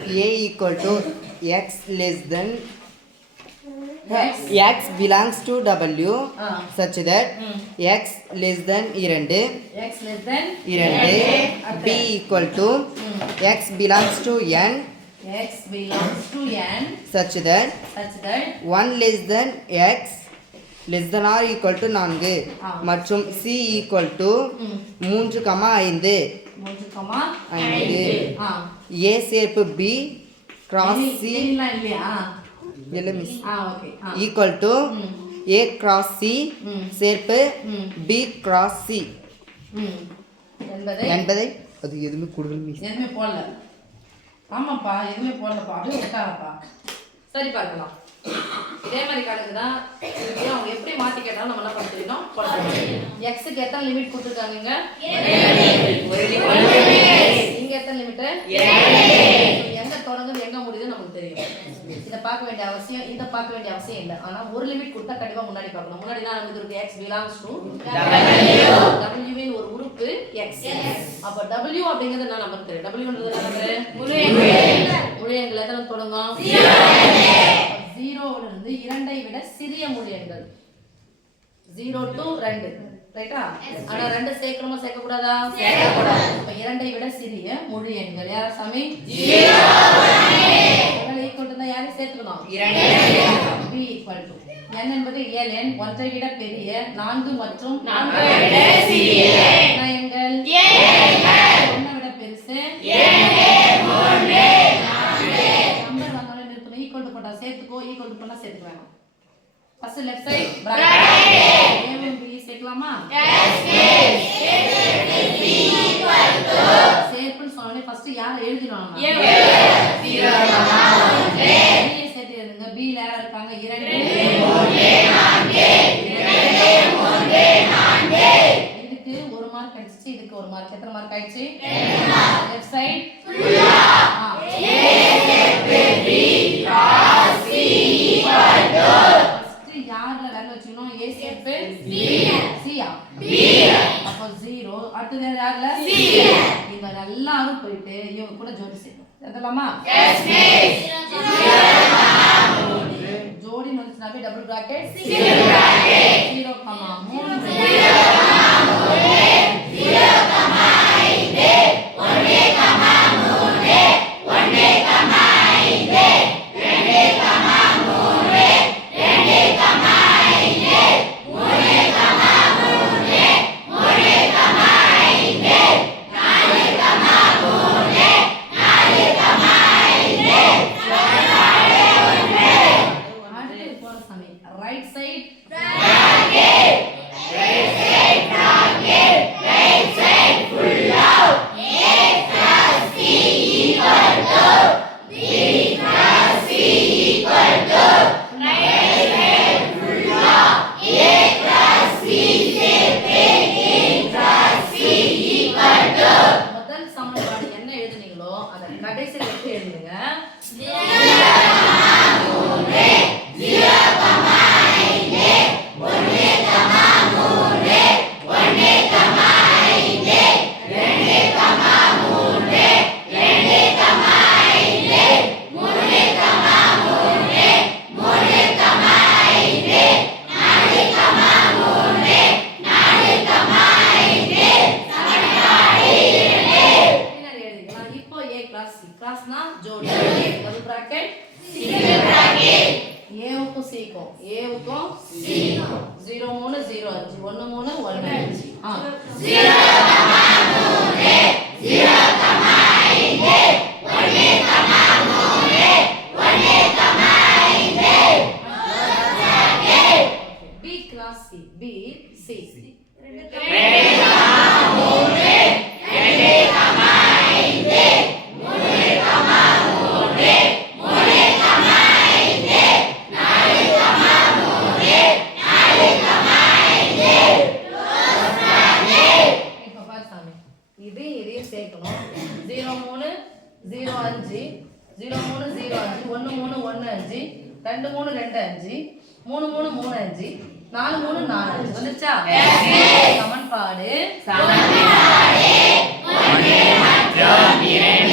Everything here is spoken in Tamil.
A equal to x less than x belongs to W such that x less than 2 B equal to x belongs to n such that 1 less than x less than or equal to 4 மற்றும் C equal to 3, 5 A சேர்ப்பு B cross C equal to A cross C சேர்ப்பு B cross C என்பதை அது எதுவுமே கூடுதல் மிஸ் எதுவுமே போடல. ஆமாப்பா எதுவுமே போடலப்பா, அப்படியே விட்டாரப்பா. சரி பார்க்கலாம். இதே மாதிரி கணக்கு தான். இது அவங்க எப்படி மாற்றி கேட்டாலும் நம்ம என்ன பண்ணிருக்கோம் போடணும். எக்ஸுக்கு எத்தனை லிமிட் கொடுத்துருக்காங்க? இங்கே எத்தனை லிமிட்டு? எங்கே தொடங்குது எங்கே முடியுது நமக்கு தெரியும். இதை பார்க்க வேண்டிய அவசியம், இதை பார்க்க வேண்டிய அவசியம் இல்லை. ஆனால் ஒரு லிமிட் கொடுத்தா கண்டிப்பாக முன்னாடி பார்க்கணும். முன்னாடி தான் நமக்கு இருக்கு எக்ஸ் பிலாங்ஸ் டு டபிள்யூவின் ஒரு உறுப்பு எக்ஸ். அப்போ டபிள்யூ அப்படிங்கிறது என்ன நமக்கு தெரியும். டபிள்யூன்றது முழு எண்கள் எத்தனை தொடங்கும்? 0 இருந்து 2ஐ விட சிறிய முழு எண்கள் 0 to 2 ரைட்டா? ஆனா 2 சேர்க்கணுமா சேர்க்க கூடாதா? சேர்க்கக்கூடாது. அப்ப 2ஐ விட சிறிய முழு எண்கள் யார் சாமி? 0 1 ஈக்குவல் டு யாரை சேர்த்துக்கணும்? 2 b ஈக்குவல் டு n என்பது ln 1ஐ விட பெரிய 4 மற்றும் 4ஐ விட சிறிய எண்கள் 1ஐ விட பெருசு 3 நம்பர் வந்தாலே நிறுத்தணும். ஈக்குவல் டு போட்டா சேர்த்துக்கோ, ஈக்குவல் டு பண்ணா சேர்த்துக்க வேணாம். First left side bracket a and b சேர்க்கலாமா? சேர்ப்புன்னு சொன்னாலே ஃபர்ஸ்ட் யாரை எழுதினோம்? a 0 1 சேர்த்து எழுதுங்க. b ல யாரா இருக்காங்க? 2 3 4 இதுக்கு 1 மார்க் கிடைச்சிச்சு, இதுக்கு 1 மார்க். எத்தனை மார்க் ஆயிடுச்சு? 2 மார்க். லெஃப்ட் சைடு ஃபுல்லா யார்ல வேல்யூ வச்சுக்கணும்? a சேர்ப்பு c யா b. அப்ப 0 அடுத்து யார்ல c. இவங்க எல்லாரும் போயிட்டு இவங்க கூட ஜோடி சேர்க்கணும். எழுதலாமா? Yes miss. ஜோடி வந்துச்சுனாவே double bracket 0 bracket 0, 3 right side bracket right side full out a plus c equal to b plus c equal to right side full out a plus c சேர்த்து a plus c equal to முதல் சமன்பாடு என்ன எழுதுனீங்களோ அத கடைசில எடுத்து எழுதுங்க. 4345 வந்துச்சா? சமன்பாடு 1 மற்றும் 2